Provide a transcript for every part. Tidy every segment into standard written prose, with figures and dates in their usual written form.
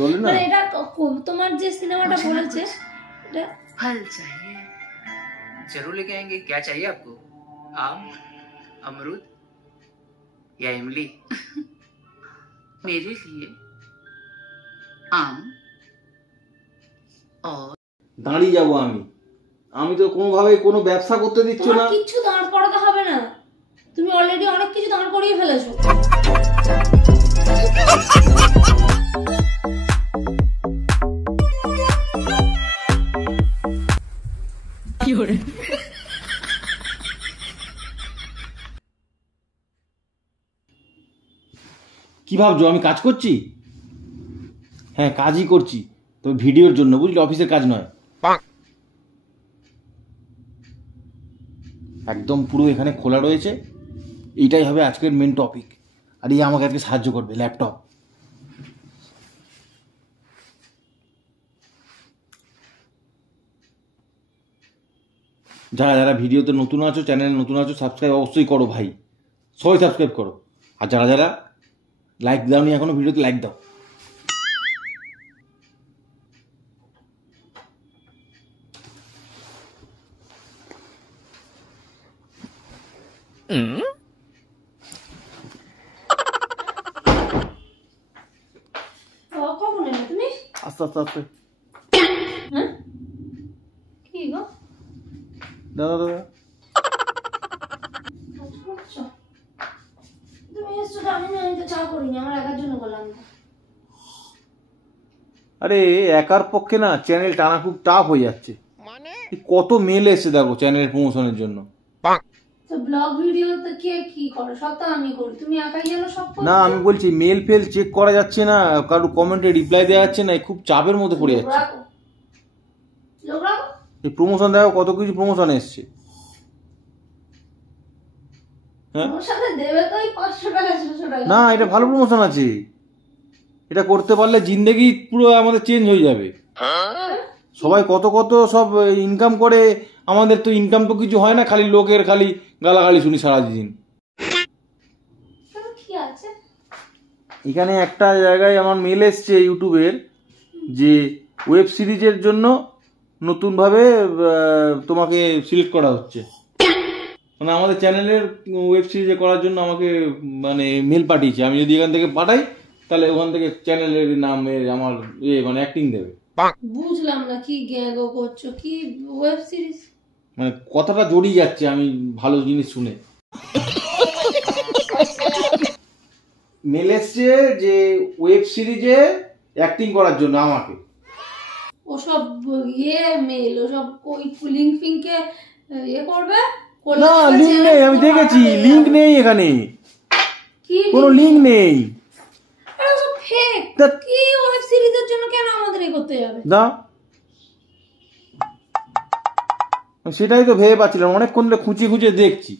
চলে না মানে এটা তোমার যে সিনেমাটা বলেছে এটা फल चाहिए जरूर लेके आएंगे। क्या चाहिए आपको? आम, अमरूद या इमली? मेरे लिए आम और দাঁড়িয়ে যাবো আমি তো কোনোভাবে কোনো ব্যবসা করতে দিচ্ছ না। কিছু দাঁড় করাতে হবে না, তুমি অলরেডি অনেক কিছু দাঁড় করিয়ে ফেলেছো। কি ভাবছো আমি কাজ করছি? হ্যাঁ কাজই করছি, তবে ভিডিওর জন্য, বুঝলি, অফিসের কাজ নয়। একদম পুরো এখানে খোলা রয়েছে, এইটাই হবে আজকের মেন টপিক। আর এই আমাকে আজকে সাহায্য করবে, ল্যাপটপ। যারা যারা ভিডিওতে নতুন আছো, চ্যানেলে নতুন আছো, সাবস্ক্রাইব অবশ্যই করো ভাই, সবাই সাবস্ক্রাইব করো। আর যারা যারা লাইক দাওনি এখনো, ভিডিওতে লাইক দাও। কখন এলে তুমি? আস্তে আস্তে আস্তে। হ্যাঁ কি গো দাদা দাদা তুমি এসছো, আমি তো চা করিনি, আমার একার জন্য করলাম। আরে একার পক্ষে না চ্যানেল টানা খুব টাফ হয়ে যাচ্ছে। কত মেল এসে দেখো চ্যানেলের প্রমোশনের জন্য। তো ব্লগ ভিডিওতে কে কি করে? সব তো আমি করি, তুমি একাই যেন সব করো। না আমি বলছি মেল ফেল চেক করা যাচ্ছে না, কারো কমেন্টে রিপ্লাই দেওয়া যাচ্ছে না, খুব চাপের মধ্যে পড়ে যাচ্ছে। এই প্রমোশন দেখো, কত কিছু প্রমোশন এসছে। না এটা ভালো প্রমোশন আছে, এটা করতে পারলে জিন্দেগি পুরো আমাদের চেঞ্জ হয়ে যাবে। সবাই কত কত সব ইনকাম করে, আমাদের তো ইনকাম তো কিছু হয় না, খালি লোকের খালি গালাগালি শুনি সারাদিন। এখানে একটা জায়গায় আমার মেল এসছে ইউটিউবের, যে ওয়েব সিরিজের জন্য নতুনভাবে তোমাকে সিলেক্ট করা হচ্ছে। মানে আমাদের চ্যানেলের ওয়েব সিরিজে করার জন্য আমাকে মানে মেল পাঠিয়েছে। আমি যদি এখান থেকে পাঠাই তাহলে ওখান থেকে চ্যানেলের নামে আমার মানে অ্যাক্টিং দেবে। বুঝলাম না কি গ্যাগো করছো, কি ওয়েব সিরিজ? মানে কথাটা জড়িয়ে যাচ্ছে আমি ভালো জিনিস শুনে। মেল এসছে যে ওয়েব সিরিজে অ্যাক্টিং করার জন্য আমাকে। ওসব মেল, ওসব ওই লিংক ফিংকে করবে না, লিংক নেই, আমি দেখেছি লিংক নেই এখানে, কোনো লিংক নেই। সব ফেক। কি ওয়েব সিরিজের জন্য কেন আমাদের করতে যাবে? না সেটাই তো ভেবে পাচ্ছিলাম, অনেকক্ষণ ধরে খুঁচিয়ে খুঁচিয়ে দেখছি।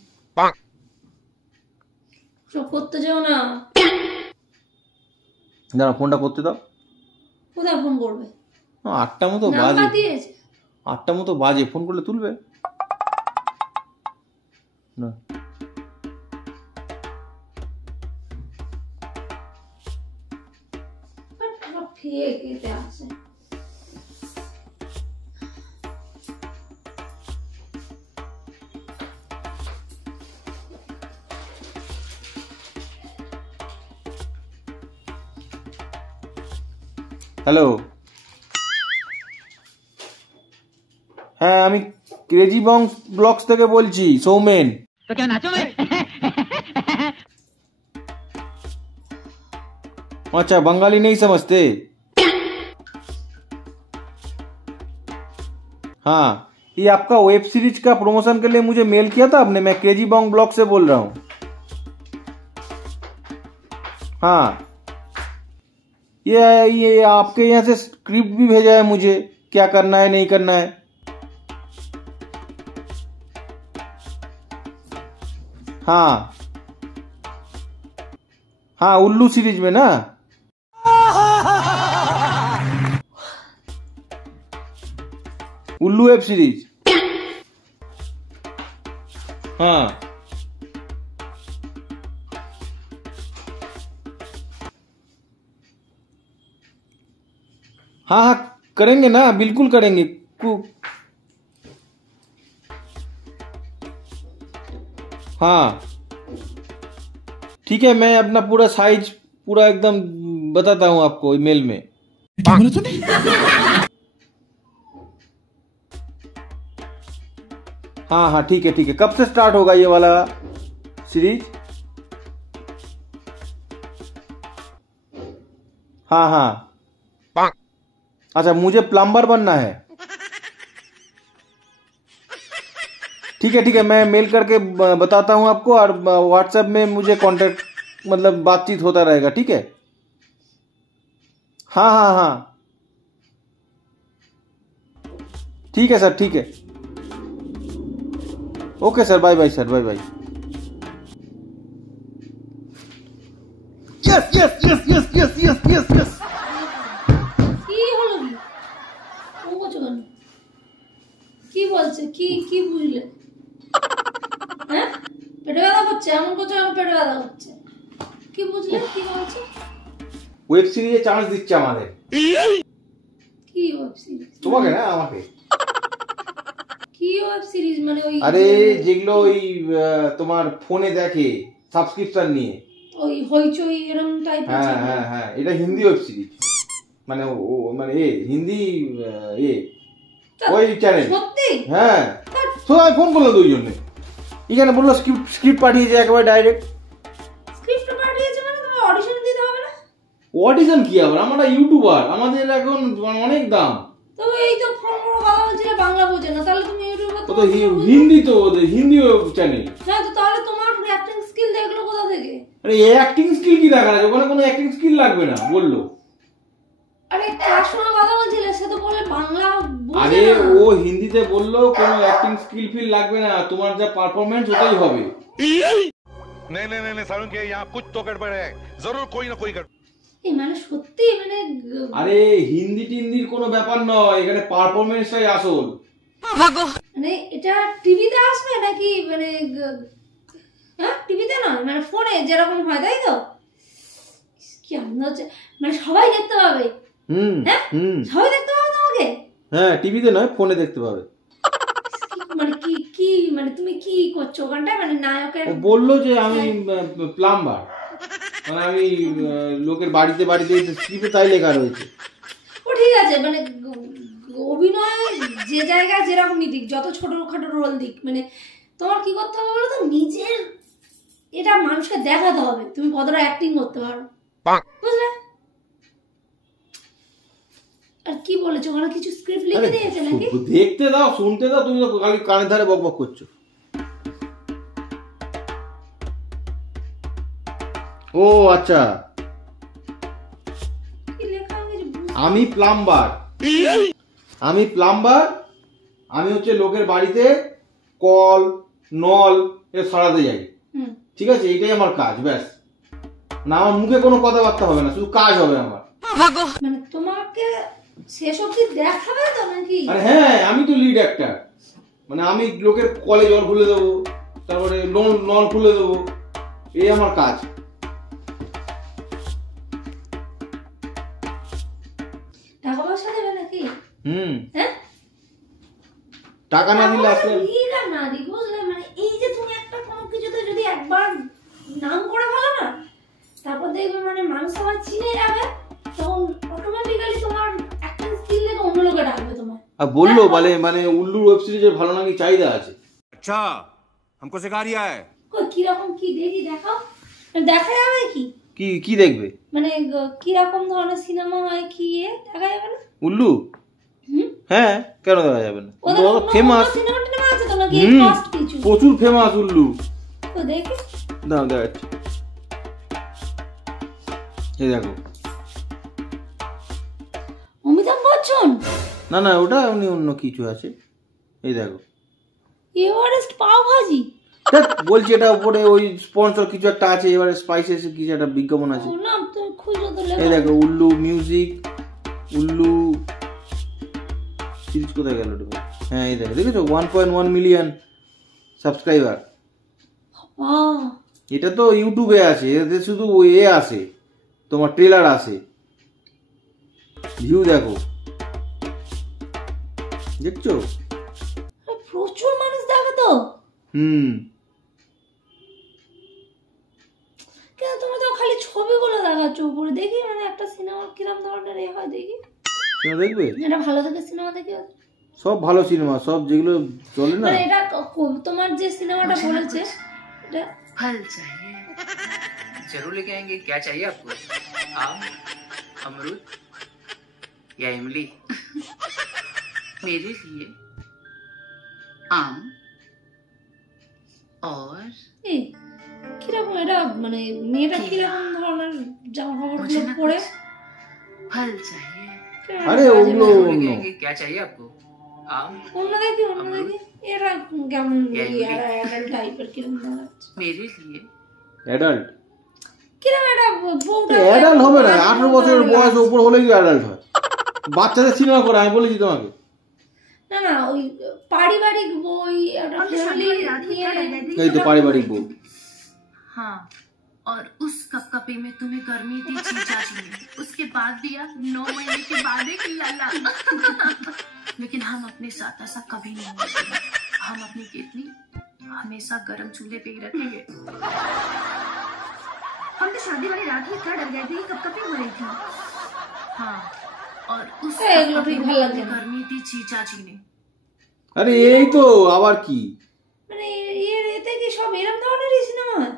সব করতে যাও না। দাঁড়া ফোনটা করতে দাও। কোথায় ফোন করবে? 8টা মতো বাজে, 8টা মতো বাজে, ফোন করলে তুলবে না। হ্যালো, হ্যাঁ আমি ক্রেজি ব্লগস থেকে বলছি, সৌমেন। तो क्या नाचो मैं? अच्छा बंगाली नहीं समझते? हाँ, ये आपका वेब सीरीज का प्रमोशन के लिए मुझे मेल किया था आपने, मैं क्रेजी ब्लॉग से बोल रहा हूँ। हाँ, ये आपके यहाँ से स्क्रिप्ट भी भेजा है मुझे, क्या करना है नहीं करना है। हाँ हाँ, उल्लू सीरीज में ना। उल्लू वेब सीरीज। हाँ हाँ हाँ करेंगे ना, बिल्कुल करेंगे। हाँ ठीक है, मैं अपना पूरा साइज पूरा एकदम बताता हूँ आपको ईमेल में। हाँ हाँ ठीक है ठीक है। कब से स्टार्ट होगा ये वाला सीरीज? हाँ हाँ अच्छा, मुझे प्लम्बर बनना है। ठीक है, मैं मेल करके बताता हूँ आपको, और व्हाट्सएप में मुझे कांटेक्ट मतलब बातचीत होता रहेगा, ठीक है? हाँ हाँ हाँ ठीक है सर, ठीक है। Okay sir, bye bye sir, bye bye. Yes yes yes yes yes yes yes yes. কি হলো কি? ও বলছো কেন? কি বলছে? কি বুঝলে? হ্যাঁ? পেটে ব্যথা করছে, এমন করছো আমার পেটে ব্যথা করছে। কি বুঝলে? কি বলছে? ওয়েব সিরিজে চান্স দিচ্ছে আমাদের। কি ওয়েব সিরিজ? তোমাকে না, আমাকে। কি ওয়েব সিরিজ মানে ওই? আরে যেগুলো ওই তোমার ফোনে দেখে সাবস্ক্রিপশন নিয়ে, ওই হইচই এরকম টাইপের। হ্যাঁ হ্যাঁ হ্যাঁ, এটা হিন্দি ওয়েব সিরিজ, মানে ও মানে হিন্দি ওই চ্যানেল। সত্যি? হ্যাঁ সবাই ফোন করলো দুইজনে, এখানে বললো স্ক্রিপ্ট পাঠিয়েছে একেবারে ডাইরেক্ট। স্ক্রিপ্ট পাঠিয়েছে মানে তোমার অডিশন দিতে হবে না? অডিশন কি আবার, আমরা ইউটিউবার, আমাদের এখন অনেক দাম। তো এই তো ফোন করে কথা বলছিলে, বাংলা বোঝে না, তাহলে তুমি ইউটিউবে ও তো হিন্দি, তো ওদের হিন্দি চ্যানেল। হ্যাঁ তো তাহলে তোমার অ্যাক্টিং স্কিল দেখলো কোথা থেকে? আরে অ্যাক্টিং স্কিল কি দেখার আছে, ওখানে কোনো অ্যাক্টিং স্কিল লাগবে না বললো। আরে কার সঙ্গে কথা বলছিলে, সে তো বলে বাংলা বোঝে না। আরে ও হিন্দিতে বললো কোনো অ্যাক্টিং স্কিল ফিল লাগবে না, তোমার যা পারফরম্যান্স ওটাই হবে। नहीं नहीं नहीं सारुण के यहाँ कुछ तो गड़बड़ है, जरूर कोई ना कोई गड़बड़। এই মানে সত্যি মানে আরে হিন্দি টিন্দির কোনো ব্যাপার নয়, এখানে পারফরম্যান্সটাই আসল। মানে এটা টিভিতে আসবে নাকি মানে হ্যাঁ টিভিতে না মানে ফোনে যেরকম হয় তাই তো? কি আনন্দ হচ্ছে, মানে সবাই দেখতে পাবে। হ্যাঁ সবাই দেখতে পাবে তোমাকে? হ্যাঁ টিভিতে নয়, ফোনে দেখতে পাবে। মানে কি মানে তুমি কি করছো ওখানটায়, মানে নায়কের? ও বললো যে আমি প্লাম্বার, মানে আমি লোকের বাড়িতে বাড়িতে স্ক্রিপ্টে তাই লেখা রয়েছে। ও ঠিক আছে, মানে অভিনয় যে জায়গায় যেরকমই দিক, যত ছোটখাটো রোল দিক, মানে তোমার কি করতে হবে বলো তো, নিজের এটা মানুষকে দেখাতে হবে তুমি কতটা অ্যাক্টিং করতে পারো, বুঝলে? আর কি বলেছো ওখানে, কিছু স্ক্রিপ্ট লিখে দিয়েছে নাকি? দেখতে দাও, শুনতে দাও, তুমি তো খালি কানের ধারে বকবক করছো। ও আচ্ছা, কি লেখা আছে? আমি প্লাম্বার, আমি হচ্ছে লোকের বাড়িতে কল নল এ সরাতে যাই, ঠিক আছে? এইটাই আমার কাজ, ব্যাস। না আমার মুখে কোনো কথাবার্তা হবে না, শুধু কাজ হবে আমার। মানে তোমাকে শেষ অবধি দেখাবে তো নাকি? আরে হ্যাঁ, আমি তো লিড অ্যাক্টর, মানে আমি লোকের কলে জল খুলে দেবো, তারপরে নল খুলে দেবো, এই আমার কাজ। টাকা পয়সা দেবে নাকি? হ্যাঁ টাকা না দিলে আসলে না দিই, বুঝলে? মানে এই যে তুমি একটা কোনো কিছুতে যদি একবার নাম করে ফেলো না, তারপর দেখবে মানে মানুষ সবাই চিনে যাবে, তখন অটোমেটিক্যালি তোমার অ্যাক্টিং স্কিল দেখে অন্য লোকে ডাকবে তোমার। আর বললো মানে উল্লুর ওয়েব সিরিজের ভালো নাকি চাহিদা আছে। अच्छा हमको सिखा रिया है। কি রকম কি দেখি, দেখাও, দেখা যাবে কি? কি দেখবে মানে কি রকম ধরনের সিনেমা হয়, কি দেখা যাবে না? উল্লু? হ্যাঁ কেন দেখা যাবে না, ফেমাস সিনেমা আছে তো নাকি? ফার্স্ট কিছু প্রচুর ফেমাস উল্লু। তো দেখি দাও দেখাচ্ছি, এই দেখো। অমিতাভ বচ্চন? না ওটা এমনি অন্য কিছু আছে, এই দেখো। এভারেস্ট পাও ভাজি? বলছি এটা উপরে ওই স্পন্সর কিছু একটা আছে, এবারে স্পাইসেস কিছু একটা বিজ্ঞাপন আছে। ও না তো খুঁজে তো এই দেখো উল্লু মিউজিক, উল্লু সিরিজ কোথায় গেল? হ্যাঁ এই দেখো, দেখেছো 1.1 মিলিয়ন সাবস্ক্রাইবার। এটা তো ইউটিউবে আছে, এতে শুধু আসে তোমার ট্রেলার আসে, ভিউ দেখো দেখছো? প্রচুর মানুষ দেখে তো। কিন্তু তুমি তো খালি ছবিগুলো দেখাচ্ছ উপরে, দেখি মানে একটা সিনেমা কিরম ধরনের এ হয় দেখি। সিনেমা দেখবে? এটা ভালো থেকে সিনেমা দেখি, সব ভালো সিনেমা, সব যেগুলো চলে না। মানে এটা তোমার যে সিনেমাটা বলেছে এটা फल चाहिए जरूर लेके आएंगे। क्या चाहिए आपको? आम, अमरूद या इमली? मेरे लिए आम और এই কিরকম এটা, মানে মেয়েটা কিরকম ধরনের জামা কাপড় मुझे গুলো ना পরে? कुछ फल चाहिए। আরে ওগুলো जरूर অন্য। लेके आएंगे। क्या चाहिए आपको? आम, অন্য দেখি, অন্য দেখি। এটা কেমন অ্যাডাল্ট টাইপের কিরকম দেখাচ্ছে? मेरे लिए অ্যাডাল্ট? কিরকম এটা বউটা অ্যাডাল্ট হবে না, 18 বছরের বয়স উপর হলে কি অ্যাডাল্ট হয়? বাচ্চাদের সিনেমা করে, আমি বলেছি তোমাকে। না না, ওই পারিবারিক বই, একটা ফ্যামিলি এই তো পারিবারিক বই। हाँ, और उस कपकपी में तुम्हें गर्मी थी चीचा जी ने, उसके बाद दिया 9 महीने के बाद एक लाला। लेकिन हम अपने साथ ऐसा कभी नहीं करेंगे। हम अपनी केतली हमेशा गर्म चूल्हे पे ही रखेंगे। हम तो शादी वाली रात ही इतना डर गए थे कि कपकपी हो रही थी। हाँ, और उस এগুলো कपकपी ঠিক में ভালো লাগে तुम्हें না। गर्मी थी चीचा जी ने। আরে এই তো আবার কি? মানে এর এতে কি সব এরকম ধরনেরই সিনেমা হয়?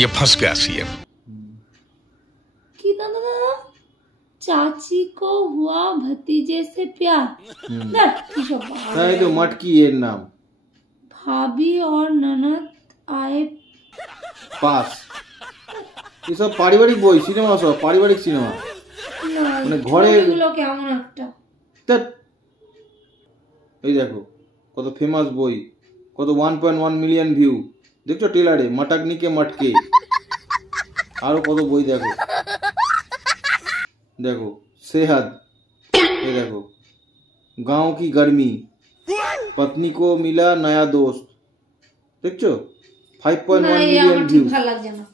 ये फंस गया सीएम। কি দাদা দাদা, চাচি কো হুয়া ভতিজে সে প্যার, না কি সব তাই তো মটকি এর নাম। ভাবি और ননদ আয়ে পাস। এসব পারিবারিক বই, সিনেমা সব পারিবারিক সিনেমা। না, মানে ঘরে- এগুলো কেমন একটা। ধ্যাৎ। এই দেখো কত ফেমাস বই, কত 1.1 মিলিয়ন ভিউ। দেখছো টেলারে মটকনি কে মটকে। আরো কত বই দেখো, দেখো सेहत, ये देखो गांव की गर्मी, पत्नी को मिला नया दोस्त। দেখছো 5.1 না, এই মিলিয়ন আমার ভিউ। ঠিক ভালো লাগছে না,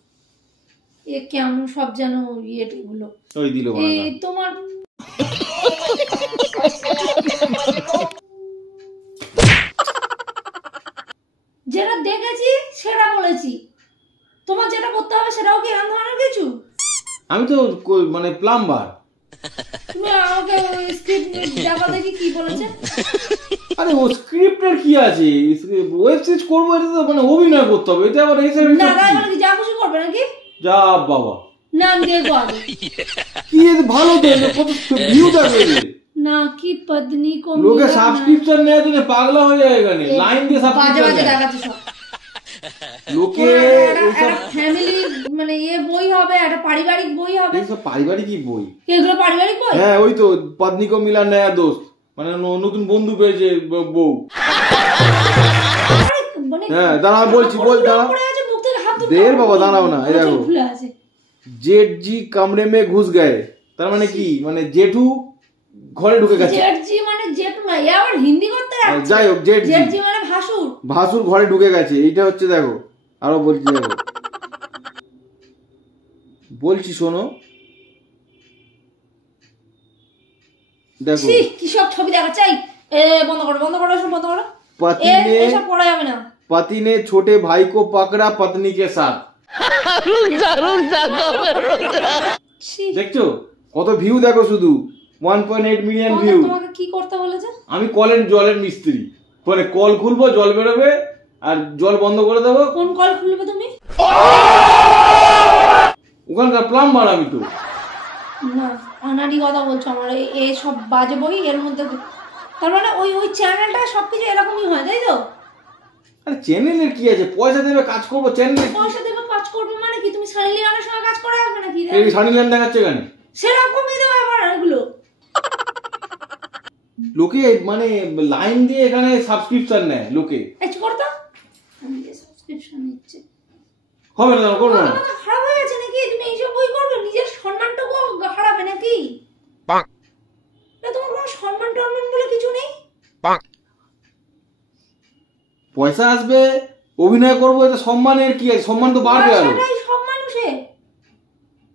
এ কেমন সব যেন ইয়েগুলো। ওই দিল এই বাংলা। তোমার যেটা দেখেছি সেটা বলেছি, তোমার যেটা করতে হবে সেটাও কি এমন ধরনের কিছু? আমি তো মানে প্লাম্বার। তুমি আমাকে ওই স্ক্রিপ্ট দেখা দেখি কি বলেছে। আরে ও স্ক্রিপ্টের কি আছে, ওয়েব সিরিজ করবো, এটা তো মানে অভিনয় করতে হবে, এটা আবার এই না তাই বলে কি যা খুশি করবে নাকি? যা বাবা, নাম দিয়ে আগে কি এটা ভালো তো, কত ভিউ দেখবে না কি পত্নী কো লোকে সাবস্ক্রিপশন নেয় তো পাগলা হয়ে যায়, এখানে লাইন দিয়ে বাজে সাবস্ক্রিপশন বাজে নেয় দেখাচ্ছে সব। লোকে। একটা ফ্যামিলি মানে এ বই হবে, একটা পারিবারিক বই হবে। এইসব পারিবারিক কি বই? এগুলো পারিবারিক বই? হ্যাঁ ওই তো পত্নী কো মিলা নয়া দোস্ত, মানে নতুন বন্ধু পেয়েছে বউ। মানে হ্যাঁ দাঁড়া বলছি, দাঁড়া পড়ে আছে, মুখ থেকে হাত দের বাবা, দাঁড়াও না, এই দেখো খুলে আছে। जेठ जी कमरे में घुस गए, তার মানে কি, মানে জেঠু ঘরে ঢুকে গেছে। জেঠজি মানে জেঠমা, এ আবার হিন্দি করতে রাখছে। যাই হোক জেঠজি, জেঠজি মানে ভাসুর। ভাসুর ঘরে ঢুকে গেছে, এইটা হচ্ছে দেখো। আরো বলছি দেখো, বলছি শোনো, দেখো ছি, কি সব ছবি দেখাচ্ছে। এই বন্ধ করো বন্ধ করো, সব বন্ধ করো। पति ने এসব পড়া যাবে না। पति ने छोटे भाई को पकड़ा पत्नी के साथ। ছি, দেখছো কত ভিউ, দেখো শুধু 1.8 মিলিয়ন ভিউ। তোমাকে কি করতে বলেছে? আমি জলের মিস্ত্রি, মানে কল খুলবো, জল বেরোবে, আর জল বন্ধ করে দেবো। কোন কল খুলবে তুমি? ওখানকার প্লাম্বার আমি তো। না আনাড়ি কথা বলছো আমার, এই সব বাজে বই এর মধ্যে। তার মানে ওই ওই চ্যানেলটা সবকিছু এরকমই হয় তাই তো? আরে চ্যানেলের কি আছে, পয়সা দেবে কাজ করবো, চ্যানেলে পয়সা দেবে কাজ করবে মানে কি? তুমি সানি লিওনের সঙ্গে কাজ করে আসবে নাকি? এই সানিল্যান্ড দেখাচ্ছে কেন? সেরকমই দেবে আবার এগুলো। লোকে মানে লাইন দিয়ে এখানে সাবস্ক্রিপশন নেয় লোকে। এই করতো নিজে সাবস্ক্রিপশন নিচ্ছে, হবে না, করবো না। মাথা খারাপ হয়ে গেছে নাকি? তুমি এইসব বই করবে, নিজের সম্মানটুকু হারাবে নাকি? না তোমার কোনো সম্মান টম্মান বলে কিছু নেই? পয়সা আসবে, অভিনয় করবো, এটা সম্মানের কি আছে? সম্মান তো বাড়বে আরো। সেটাই সব মানুষের।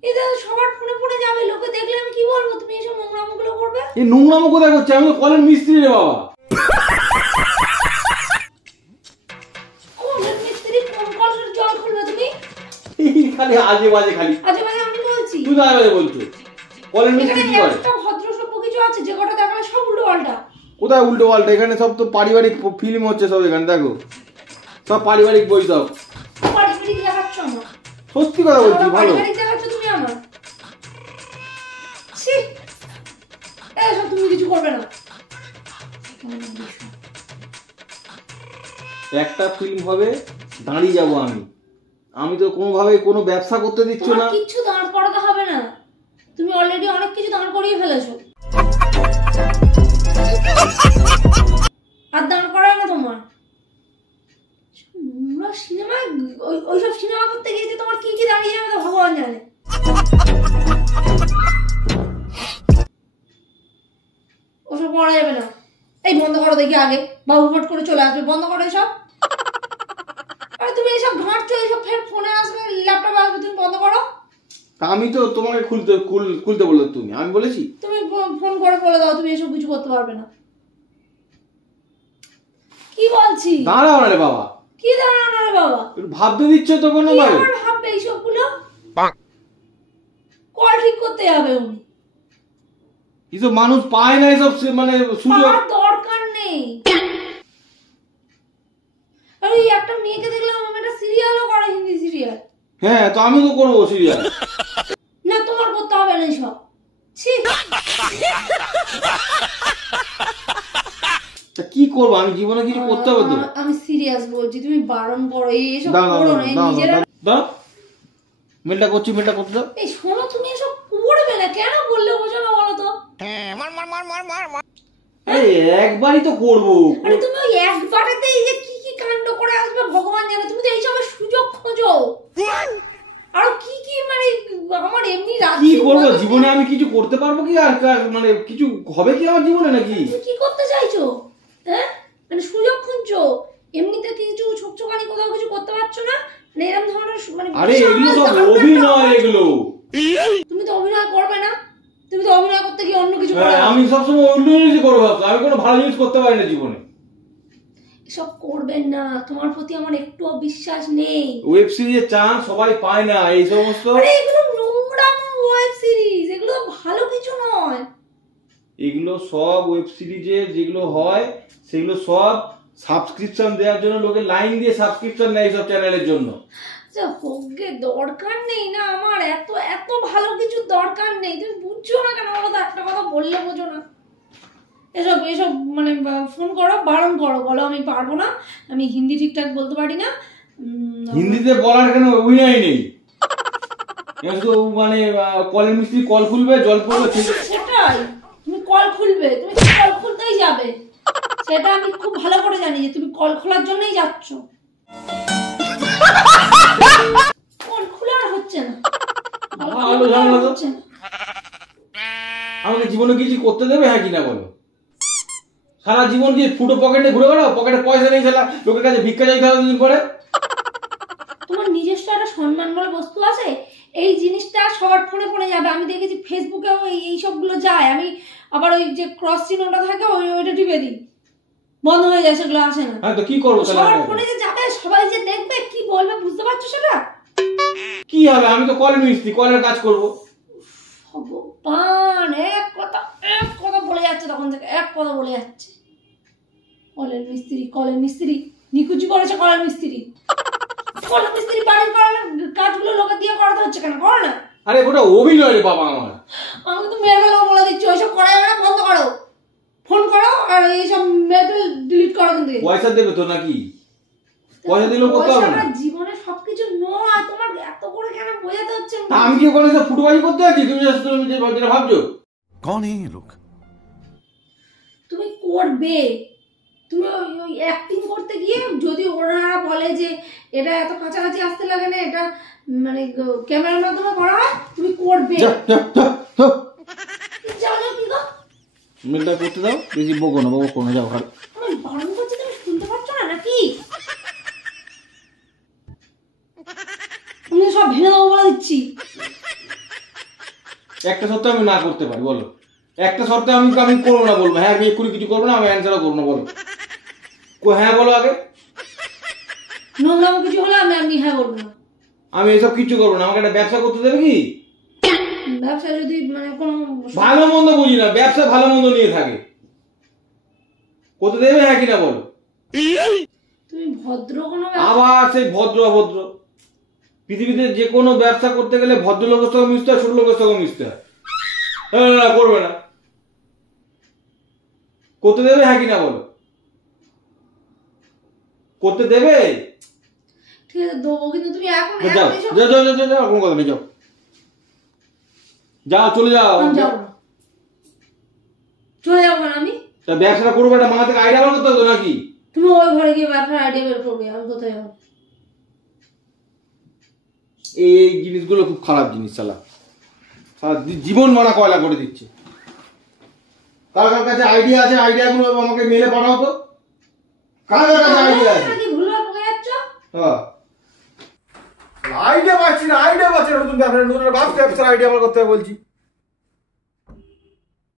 এটা সবার ফোনে ফোনে যাবে, লোকে দেখলে আমি কি বলবো? তুমি এইসব নোংরামগুলো করবে। এই নোংরামো কোথায় করছে? আমি তো কলের মিস্ত্রি রে বাবা। কলের মিস্ত্রি কোন কলের জল খুলবে তুমি? খালি আজে বাজে খালি আজে বাজে আমি বলছি। তুই আজে বাজে বলছো। কলের মিস্ত্রি এখানে কি করে? একটা ভদ্র সভ্য কিছু আছে যে কটা দেখালে সব উল্টো পাল্টা। কোথায় উল্টো পাল্টা? এখানে সব তো পারিবারিক ফিল্ম হচ্ছে সব, এখানে দেখো সব পারিবারিক বই সব। পারিবারিক দেখাচ্ছ আমার। সত্যি কথা বলছি, ভালো। পারিবারিক দেখাচ্ছ তুমি আমার। ছি, এসব তুমি কিছু করবে না। একটা ফিল্ম হবে, দাঁড়িয়ে যাবো আমি। আমি তো কোনোভাবে কোনো ব্যবসা করতে দিচ্ছ তোমার না। কিচ্ছু দাঁড় করাতে হবে না, তুমি অলরেডি অনেক কিছু দাঁড় করিয়ে ফেলেছো। আর দাঁড় করায় না তোমার। নোংরা সিনেমা, ওইসব সিনেমা করতে গিয়ে যে তোমার কি কি দাঁড়িয়ে যাবে তো ভগবান জানে। ওসব করা যাবে না। এই বন্ধ করো দেখি আগে, বাবু ফট করে চলে আসবে। বন্ধ করো এসব। আরে তুমি এইসব ঘাঁটছো, এইসব ফের ফোনে আসবে, ল্যাপটপে আসবে, তুমি বন্ধ করো। তা আমি তো তোমাকে খুলতে বললো, তুমি আমি বলেছি? তুমি ফোন করে বলে দাও তুমি এসব কিছু করতে পারবে না। কি বলছি? দাঁড়াও না রে বাবা। কি দাঁড়ানো রে বাবা? একটু ভাবতে দিচ্ছ তো কোনো কি ভাবে? আর ভাববে এইসব গুলো? কল ঠিক করতে যাবে উনি। এসব মানুষ পায় না, এসব মানে সুযোগ। পাওয়ার দরকার নেই। আরে এই একটা মেয়েকে দেখলাম, আমি একটা সিরিয়ালও করে, হিন্দি সিরিয়াল। হ্যাঁ, তো আমি তো করবো সিরিয়াল। না তোমার করতে হবে না এসব। ছি। তা কি করবো আমি, জীবনে কিছু করতে হবে তো। আমি সিরিয়াস বলছি, তুমি বারণ করো এইসব দাও করো না। নিজেরা দাও, মেলটা করছি, মেলটা করতে দাও। এই শোনো, তুমি এসব করবে না কেন বললে বোঝো না বলো তো? এই একবারই তো করবো। আরে তুমি ওই একবারেতে এই যে কি কি কাণ্ড করে আসবে ভগবান জানে। তুমি তো এইসবের সুযোগ খোঁজো। আর কি কি মানে আমার এমনি কি করবো জীবনে, আমি কিছু করতে পারবো কি? আর মানে কিছু হবে কি আমার জীবনে নাকি? তুমি কি করতে চাইছো? হ্যাঁ, মানে সুযোগ খুঁজছো। এমনিতে কিছু ছোকছোকানি কোথাও কিছু করতে পারছো না, মানে এরকম ধরনের মানে আরে এগুলো সব অভিনয়, এগুলো। তুমি তো অভিনয় করবে না। তুমি তো অভিনয় করতে গিয়ে অন্য কিছু করবে। আমি সবসময় অন্য জিনিস করবো, আমি কোনো ভালো জিনিস করতে পারি না জীবনে। এসব করবেন না, তোমার প্রতি আমার একটুও বিশ্বাস নেই। ওয়েব সিরিজের চান্স সবাই পায় না, এই সমস্ত। আরে এগুলো নোংরা ওয়েব সিরিজ, এগুলো ভালো কিছু নয়। এগুলো সব ওয়েব সিরিজের যেগুলো হয় সেগুলো সব সাবস্ক্রিপশন দেওয়ার জন্য, লোকে লাইন দিয়ে সাবস্ক্রিপশন নেয় এইসব চ্যানেলের জন্য। হোকে দরকার নেই না আমার, এত এত ভালো কিছু দরকার নেই। তুমি বুঝছো না কেন বলো তো? একটা কথা বললে বোঝো না। এসব এসব মানে ফোন করো, বারণ করো, বলো আমি পারবো না, আমি হিন্দি ঠিকঠাক বলতে পারি না। হিন্দিতে বলার এখানে অভিনয় নেই। মানে কলের মিস্ত্রি কল খুলবে, জল পড়বে। সেটাই, তুমি কল খুলবে, তুমি কল খুলতেই যাবে, সেটা আমি খুব ভালো করে জানি যে তুমি কল খোলার জন্যই যাচ্ছ। কল খুলে আর হচ্ছে না, হচ্ছে না। আমাকে জীবনে কিছু করতে দেবে? হ্যাঁ কিনা বলো? সারা জীবন কি ফুটো পকেটে ঘুরে বেড়াও? পকেটে পয়সা নেই, সারা লোকের কাছে ভিক্ষা চাইতে হবে দিন পরে। তোমার নিজস্ব একটা সম্মান বলে বস্তু আছে, এই জিনিসটা সবার ফোনে ফোনে যাবে। আমি দেখেছি ফেসবুকেও এই সবগুলো যায়। আমি আবার ওই যে ক্রস চিহ্নটা থাকে ওইটা টিপে দিই, বন্ধ হয়ে যায়, সেগুলো আসে না। হ্যাঁ, তো কি করবো সবার তাহলে? ফোনে যে যাবে, সবাই যে দেখবে, কি বলবে বুঝতে পারছো সেটা? কি হবে? আমি তো কলের মিস্ত্রি, কলের কাজ করবো। ভগবান, এক কথা বলে যাচ্ছে, তখন থেকে এক কথা বলে যাচ্ছে। কলের মিস্ত্রি, কলের মিস্ত্রি, নিকুচি করেছে কলের মিস্ত্রি। কলের মিস্ত্রি বাড়ির কাজগুলো লোকের দিয়ে করাতে হচ্ছে কেন? করো না। আরে ওটা অভিনয় রে বাবা আমার। আমি তো মেয়ের বেলাও বলে দিচ্ছি, ওইসব করা যাবে না, বন্ধ করো। ফোন করো আর এইসব মেয়েটা ডিলিট করো। কিন্তু পয়সা দেবে তো নাকি? পয়সা দিলেও করতে হবে না। জীবনে সবকিছু নয়, তোমার এত করে কেন বোঝাতে হচ্ছে? আমি কি ওখানে সব ফুটবাজি করতে আছি? তুমি যেটা ভাবছো। कौन है ये लोग? তুমি করবে, তুমি ওই অ্যাক্টিং করতে গিয়ে যদি ওনারা বলে যে এটা এত কাছাকাছি আসতে লাগে না, এটা মানে ক্যামেরার মাধ্যমে করা হয়, তুমি করবে। জানো কি গো, মেলটা করতে দাও, বেশি বকো না, বকো না, যাও। আমি বারণ করছি, তুমি শুনতে পাচ্ছ না নাকি? তুমি সব ভেঙে দেবো বলে দিচ্ছি। একটা সত্য আমি না করতে পারি, বলো। একটা শর্তে আমি করবো না বলবো, হ্যাঁ আমি এক্ষুনি কিছু করবো না, আমি অ্যান্সারও করবো না, বলো হ্যাঁ বলো আগে। নোংরাম কিছু হলে আমি হ্যাঁ বলবো না। আমি এসব কিছু করবো না, আমাকে একটা ব্যবসা করতে দেবে কি? ব্যবসা যদি মানে কোনো ভালো মন্দ বুঝি না, ব্যবসা ভালো মন্দ নিয়ে থাকে, করতে দেবে হ্যাঁ কিনা বলো। তুমি ভদ্র কোনো আবার সেই ভদ্র অভদ্র, পৃথিবীতে যে কোনো ব্যবসা করতে গেলে ভদ্রলোকের সঙ্গে মিশতে হয়, ছোট লোকের সঙ্গে মিশতে হয়। না করবে না, করতে দেবে হ্যাঁ কিনা বলো, করতে দেবে? ঠিক আছে দেবো, কিন্তু তুমি এখন যাও যাও যাও যাও যাও, কোনো কথা নেই, যাও যাও চলে যাও। যাবো না, চলে যাবো না আমি। তা ব্যবসাটা করবো, একটা মাথা থেকে আইডিয়া বার করতে হবে নাকি? তুমি ওই ঘরে গিয়ে ব্যবসার আইডিয়া বের করবে, আমি কোথায় যাবো? এই জিনিসগুলো খুব খারাপ জিনিস, শালা জীবন মারা কয়লা করে দিচ্ছে। কার কার কাছে আইডিয়া আছে, আইডিয়াগুলো আমাকে মেলে পাঠাও তো, কার কার কাছে আইডিয়া আছে? ভুলভাল বকে যাচ্ছ। হ্যাঁ আইডিয়া পাচ্ছি না, নতুন ব্যবসার আইডিয়া বার করতে হবে বলছি।